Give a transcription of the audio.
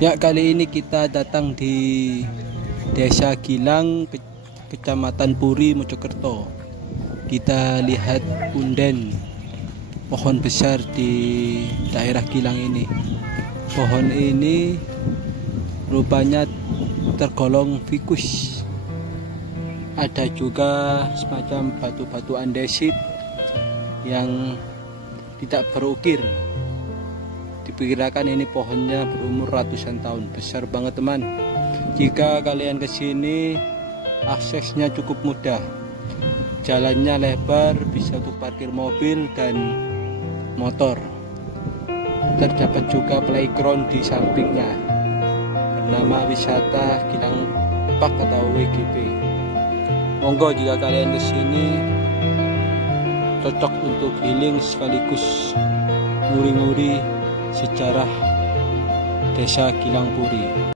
Ya, kali ini kita datang di Desa Gilang, Kecamatan Puri, Mojokerto. Kita lihat punden pohon besar di daerah Gilang ini. Pohon ini rupanya tergolong fikus. Ada juga semacam batu-batu andesit yang tidak berukir. Diperkirakan ini pohonnya berumur ratusan tahun, besar banget teman. Jika kalian kesini, aksesnya cukup mudah, jalannya lebar, bisa untuk parkir mobil dan motor. Terdapat juga playground di sampingnya, bernama wisata Gilang Park atau WGP. Monggo jika kalian kesini, cocok untuk healing sekaligus nguri-nguri sejarah Desa Gilang Puri.